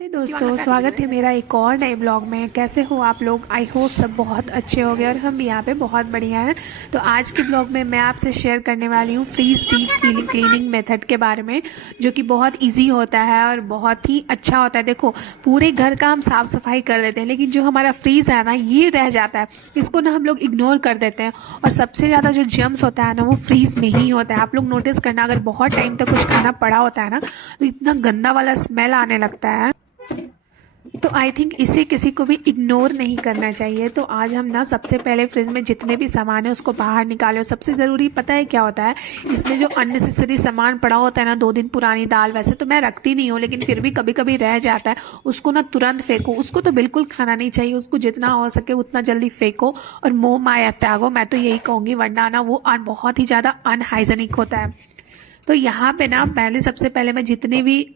दोस्तों, स्वागत है मेरा एक और नए ब्लॉग में। कैसे हो आप लोग? आई होप सब बहुत अच्छे हो गए और हम भी यहाँ पे बहुत बढ़िया हैं। तो आज के ब्लॉग में मैं आपसे शेयर करने वाली हूँ फ्रीज डीप क्लीनिंग मेथड के बारे में, जो कि बहुत इजी होता है और बहुत ही अच्छा होता है। देखो, पूरे घर का हम साफ सफाई कर देते हैं, लेकिन जो हमारा फ्रीज है ना, ये रह जाता है। इसको ना हम लोग इग्नोर कर देते हैं और सबसे ज़्यादा जो जर्म्स होता है ना, वो फ्रीज में ही होता है। आप लोग नोटिस करना, अगर बहुत टाइम तक कुछ खाना पड़ा होता है ना, तो इतना गंदा वाला स्मेल आने लगता है। तो आई थिंक इसे किसी को भी इग्नोर नहीं करना चाहिए। तो आज हम ना सबसे पहले फ्रिज में जितने भी सामान है उसको बाहर निकाले। और सबसे ज़रूरी पता है क्या होता है, इसमें जो अननेसेसरी सामान पड़ा होता है ना, 2 दिन पुरानी दाल, वैसे तो मैं रखती नहीं हूँ, लेकिन फिर भी कभी कभी रह जाता है, उसको ना तुरंत फेंको। उसको तो बिल्कुल खाना नहीं चाहिए, उसको जितना हो सके उतना जल्दी फेंको और मोह माया त्यागो, मैं तो यही कहूँगी, वरना ना वो बहुत ही ज़्यादा अनहाइजेनिक होता है। तो यहाँ पे ना पहले सबसे पहले मैं जितनी भी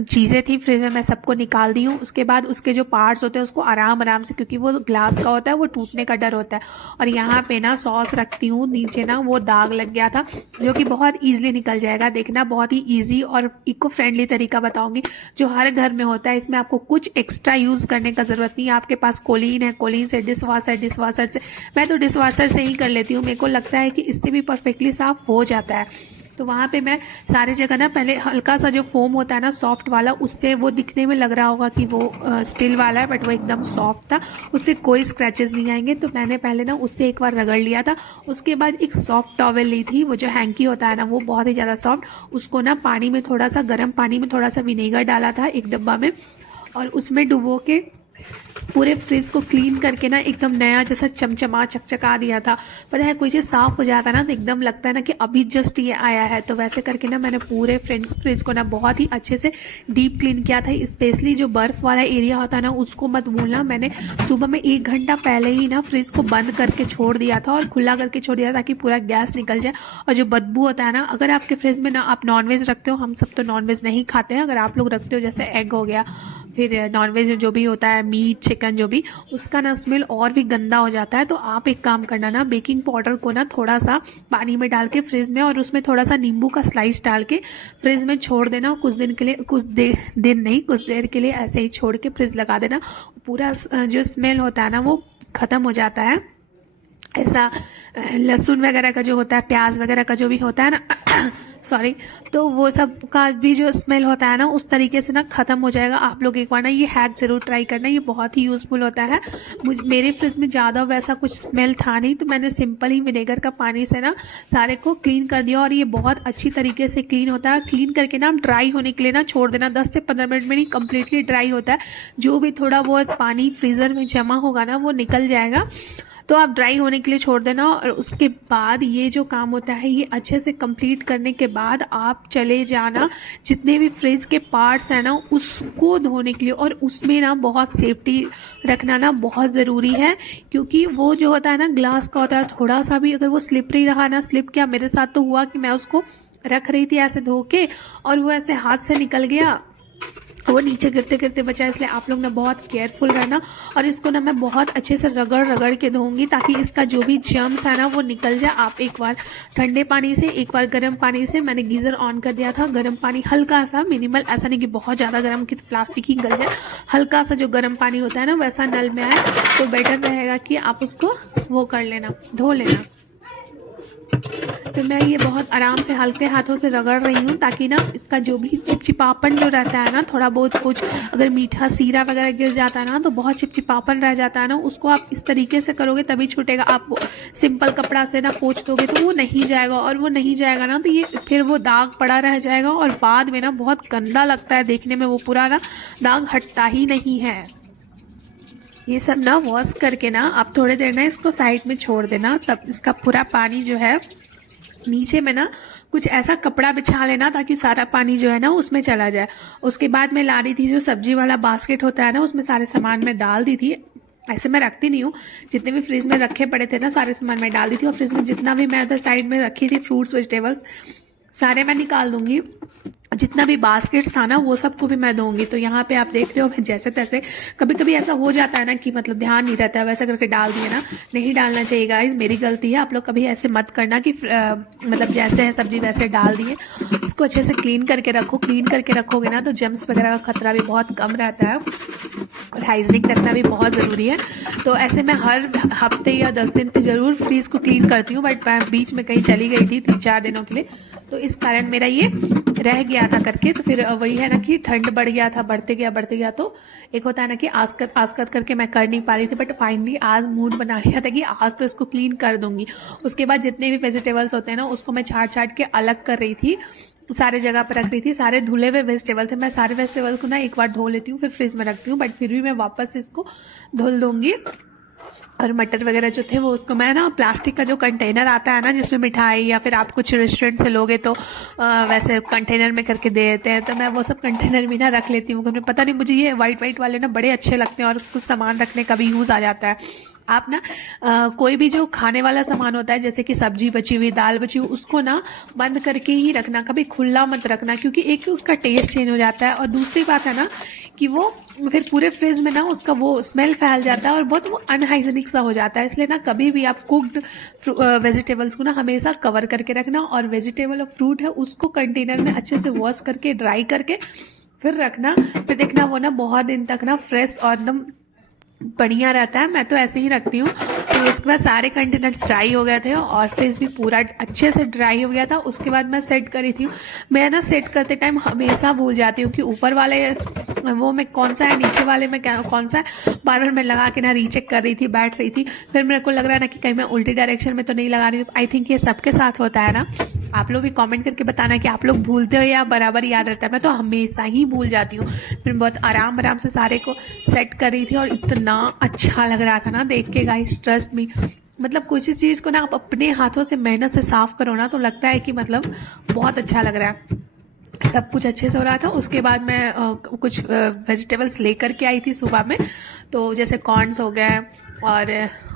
चीज़ें थी फ्रिज में, मैं सबको निकाल दी हूँ। उसके बाद उसके जो पार्ट्स होते हैं उसको आराम आराम से, क्योंकि वो ग्लास का होता है, वो टूटने का डर होता है। और यहाँ पे ना सॉस रखती हूँ, नीचे ना वो दाग लग गया था, जो कि बहुत ईजिली निकल जाएगा। देखना, बहुत ही ईजी और इको फ्रेंडली तरीका बताऊंगी, जो हर घर में होता है। इसमें आपको कुछ एक्स्ट्रा यूज़ करने का ज़रूरत नहीं है। आपके पास कोलीन है, कोलीन से डिशवाशर से, मैं तो डिशवाशर से ही कर लेती हूँ। मेरे को लगता है कि इससे भी परफेक्टली साफ़ हो जाता है। तो वहाँ पे मैं सारे जगह ना पहले हल्का सा जो फोम होता है ना, सॉफ्ट वाला, उससे, वो दिखने में लग रहा होगा कि वो स्टील वाला है, बट वो एकदम सॉफ्ट था, उससे कोई स्क्रैचेस नहीं आएंगे। तो मैंने पहले ना उससे एक बार रगड़ लिया था। उसके बाद एक सॉफ्ट टॉवेल ली थी, वो जो हैंकी होता है ना, वो बहुत ही ज़्यादा सॉफ्ट, उसको ना पानी में थोड़ा सा, गर्म पानी में थोड़ा सा विनेगर डाला था एक डब्बा में, और उसमें डुबो के पूरे फ्रिज को क्लीन करके ना एकदम नया जैसा चमचमा चकचका दिया था। पता है, कोई चीज़ साफ हो जाता है ना, तो एकदम लगता है ना कि अभी जस्ट ये आया है। तो वैसे करके ना मैंने पूरे फ्रिज को ना बहुत ही अच्छे से डीप क्लीन किया था। स्पेशली जो बर्फ़ वाला एरिया होता है ना, उसको मत भूलना। मैंने सुबह में 1 घंटा पहले ही ना फ्रिज को बंद करके छोड़ दिया था और खुला करके छोड़ दिया, ताकि पूरा गैस निकल जाए। और जो बदबू होता है ना, अगर आपके फ्रिज में ना आप नॉनवेज रखते हो, हम सब तो नॉनवेज नहीं खाते हैं, अगर आप लोग रखते हो जैसे एग हो गया, फिर नॉनवेज जो भी होता है, मीट चिकन जो भी, उसका ना स्मेल और भी गंदा हो जाता है। तो आप एक काम करना ना, बेकिंग पाउडर को ना थोड़ा सा पानी में डाल के फ्रिज में, और उसमें थोड़ा सा नींबू का स्लाइस डाल के फ्रिज में छोड़ देना कुछ दिन के लिए, कुछ देर के लिए ऐसे ही छोड़ के फ्रिज लगा देना। पूरा जो स्मेल होता है ना, वो खत्म हो जाता है। ऐसा लहसुन वगैरह का जो होता है, प्याज वगैरह का जो भी होता है ना सॉरी, तो वो सब का भी जो स्मेल होता है ना, उस तरीके से ना ख़त्म हो जाएगा। आप लोग एक बार ना ये हैक ज़रूर ट्राई करना, ये बहुत ही यूज़फुल होता है। मेरे फ्रिज में ज़्यादा वैसा कुछ स्मेल था नहीं, तो मैंने सिंपल ही विनेगर का पानी से ना सारे को क्लीन कर दिया, और ये बहुत अच्छी तरीके से क्लीन होता है। क्लीन करके ना ड्राई होने के लिए ना छोड़ देना, 10 से 15 मिनट में नहीं, कम्प्लीटली ड्राई होता है। जो भी थोड़ा बहुत पानी फ्रीज़र में जमा होगा ना, वो निकल जाएगा। तो आप ड्राई होने के लिए छोड़ देना, और उसके बाद ये जो काम होता है, ये अच्छे से कंप्लीट करने के बाद आप चले जाना जितने भी फ्रिज के पार्ट्स हैं ना, उसको धोने के लिए। और उसमें ना बहुत सेफ्टी रखना ना बहुत ज़रूरी है, क्योंकि वो जो होता है ना, ग्लास का होता है, थोड़ा सा भी अगर वो स्लिपरी रहा ना, स्लिप किया, मेरे साथ तो हुआ कि मैं उसको रख रही थी ऐसे धो के, और वो ऐसे हाथ से निकल गया, वो नीचे गिरते गिरते बचा। इसलिए आप लोग ना बहुत केयरफुल रहना। और इसको ना मैं बहुत अच्छे से रगड़ रगड़ के धोऊंगी, ताकि इसका जो भी जर्म्स है ना, वो निकल जाए। आप एक बार ठंडे पानी से, एक बार गर्म पानी से, मैंने गीज़र ऑन कर दिया था, गर्म पानी हल्का सा, मिनिमल, ऐसा नहीं कि बहुत ज़्यादा गर्म कि प्लास्टिक ही गल जाए, हल्का सा जो गर्म पानी होता है ना, वैसा नल में आए तो बेटर रहेगा कि आप उसको वो कर लेना, धो लेना। तो मैं ये बहुत आराम से हल्के हाथों से रगड़ रही हूँ, ताकि ना इसका जो भी चिपचिपापन जो रहता है ना, थोड़ा बहुत कुछ अगर मीठा सीरा वगैरह गिर जाता है ना, तो बहुत चिपचिपापन रह जाता है ना, उसको आप इस तरीके से करोगे तभी छूटेगा। आप सिंपल कपड़ा से ना पोंछ दोगे तो वो नहीं जाएगा, और वो नहीं जाएगा ना, तो ये फिर वो दाग पड़ा रह जाएगा, और बाद में ना बहुत गंदा लगता है देखने में, वो पूरा ना दाग हटता ही नहीं है। ये सब ना वॉश करके ना आप थोड़ी देर ना इसको साइड में छोड़ देना, तब इसका पूरा पानी जो है, नीचे में ना कुछ ऐसा कपड़ा बिछा लेना ताकि सारा पानी जो है ना उसमें चला जाए। उसके बाद मैं ला रही थी जो सब्जी वाला बास्केट होता है ना, उसमें सारे सामान मैं डाल दी थी। ऐसे मैं रखती नहीं हूँ, जितने भी फ्रिज में रखे पड़े थे ना, सारे सामान मैं डाल दी थी। और फ्रिज में जितना भी मैं उधर साइड में रखी थी फ्रूट्स वेजिटेबल्स, सारे मैं निकाल दूंगी, जितना भी बास्केट्स था ना वो सबको भी मैं दूंगी। तो यहाँ पे आप देख रहे हो मैं जैसे तैसे, कभी कभी ऐसा हो जाता है ना कि मतलब ध्यान नहीं रहता है, वैसा करके डाल दिए ना, नहीं डालना चाहिए गाइस, मेरी गलती है। आप लोग कभी ऐसे मत करना कि मतलब जैसे है सब्जी वैसे डाल दिए। इसको अच्छे से क्लीन करके रखो, क्लीन करके रखोगे ना तो जर्म्स वगैरह का खतरा भी बहुत कम रहता है, और हाइजीनिक रखना भी बहुत ज़रूरी है। तो ऐसे मैं हर हफ्ते या 10 दिन पे ज़रूर फ्रीज को क्लीन करती हूँ, बट मैं बीच में कहीं चली गई थी 3-4 दिनों के लिए, तो इस कारण मेरा ये रह गया था करके। तो फिर वही है ना कि ठंड बढ़ गया था, बढ़ते गया, तो एक होता है ना कि आस्कत आस्कत करके मैं कर नहीं पा रही थी, बट फाइनली आज मूड बना लिया था कि आज तो इसको क्लीन कर दूंगी। उसके बाद जितने भी वेजिटेबल्स होते हैं ना उसको मैं छाट छाट के अलग कर रही थी, सारे जगह पर रख रही थी। सारे धुले हुए वेजिटेबल थे, मैं सारे वेजिटेबल को ना एक बार धो लेती हूँ फिर फ्रिज में रखती हूँ, बट फिर भी मैं वापस इसको धुल दूंगी। और मटर वगैरह जो थे वो उसको मैं ना प्लास्टिक का जो कंटेनर आता है ना जिसमें मिठाई या फिर आप कुछ रेस्टोरेंट से लोगे तो वैसे कंटेनर में करके दे देते हैं, तो मैं वो सब कंटेनर में ना रख लेती हूँ। क्योंकि पता नहीं मुझे ये वाइट वाइट वाले ना बड़े अच्छे लगते हैं और कुछ सामान रखने का भी यूज़ आ जाता है। आप ना कोई भी जो खाने वाला सामान होता है जैसे कि सब्जी बची हुई, दाल बची हुई, उसको ना बंद करके ही रखना, कभी खुला मत रखना, क्योंकि एक तो उसका टेस्ट चेंज हो जाता है और दूसरी बात है ना कि वो फिर पूरे फ्रिज में ना उसका वो स्मेल फैल जाता है और बहुत वो अनहाइजीनिक सा हो जाता है। इसलिए ना कभी भी आप कुक्ड वेजिटेबल्स को ना हमेशा कवर करके रखना, और वेजिटेबल और फ्रूट है उसको कंटेनर में अच्छे से वॉश करके ड्राई करके फिर रखना। फिर देखना वो ना बहुत दिन तक ना फ्रेश और एकदम बढ़िया रहता है। मैं तो ऐसे ही रखती हूँ। तो उसके बाद सारे कंटेनर ड्राई हो गए थे और फ्रिज भी पूरा अच्छे से ड्राई हो गया था। उसके बाद मैं सेट करी थी। मैं ना सेट करते टाइम हमेशा भूल जाती हूँ कि ऊपर वाले वो में कौन सा है, नीचे वाले में क्या कौन सा है, बार बार मैं लगा के ना रीचेक कर रही थी, बैठ रही थी। फिर मेरे को लग रहा है ना कि कहीं मैं उल्टी डायरेक्शन में तो नहीं लगा रही हूँ। आई थिंक ये सबके साथ होता है ना। आप लोग भी कमेंट करके बताना कि आप लोग भूलते हो या बराबर याद रहता है। मैं तो हमेशा ही भूल जाती हूँ। फिर बहुत आराम आराम से सारे को सेट कर रही थी और इतना अच्छा लग रहा था ना देख के गाइस, ट्रस्ट मी। मतलब कुछ इस चीज़ को ना आप अपने हाथों से मेहनत से साफ करो ना तो लगता है कि मतलब बहुत अच्छा लग रहा है। सब कुछ अच्छे से हो रहा था। उसके बाद मैं कुछ वेजिटेबल्स लेकर के आई थी सुबह में, तो जैसे कॉर्न्स हो गए और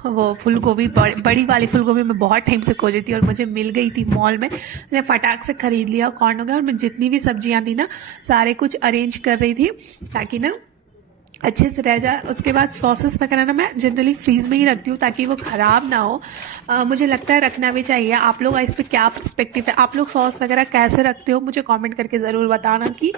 वो फूल गोभी, बड़ी वाली फूल गोभी मैं बहुत टाइम से खोजी थी और मुझे मिल गई थी मॉल में, मैंने फटाक से खरीद लिया। कॉर्न हो गया और मैं जितनी भी सब्जियां थी ना सारे कुछ अरेंज कर रही थी ताकि ना अच्छे से रह जाए। उसके बाद सॉसेस वगैरह ना मैं जनरली फ्रीज में ही रखती हूँ ताकि वो ख़राब ना हो। मुझे लगता है रखना भी चाहिए। आप लोग इस पर क्या पर्सपेक्टिव है, आप लोग सॉस वगैरह कैसे रखते हो, मुझे कमेंट करके ज़रूर बताना कि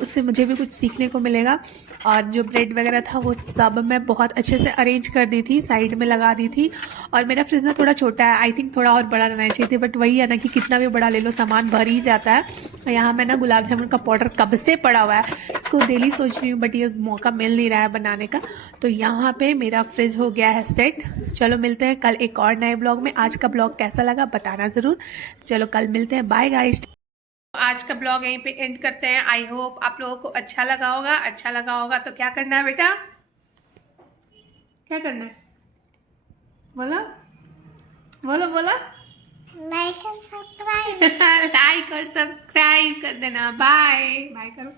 उससे मुझे भी कुछ सीखने को मिलेगा। और जो ब्रेड वगैरह था वो सब मैं बहुत अच्छे से अरेंज कर दी थी, साइड में लगा दी थी। और मेरा फ्रिज ना थोड़ा छोटा है, आई थिंक थोड़ा और बड़ा रहना चाहिए थी, बट वही है ना कि कितना भी बड़ा ले लो सामान भर ही जाता है। यहाँ मैं ना गुलाब जामुन का पाउडर कब से पड़ा हुआ है, इसको डेली सोच रही हूँ बट ये मौका मिल नहीं रहा है बनाने का। तो यहाँ पे मेरा फ्रिज हो गया है सेट। चलो मिलते हैं कल एक और नए ब्लॉग में। आज का ब्लॉग कैसा लगा बताना ज़रूर। चलो कल मिलते हैं, बाय गाइस। आज का ब्लॉग यहीं पे एंड करते हैं। आई होप आप लोगों को अच्छा लगा होगा। अच्छा लगा होगा तो क्या करना है बेटा, क्या करना है, बोलो बोलो बोलो। लाइक और सब्सक्राइब लाइक और सब्सक्राइब कर देना। बाय बाय करो।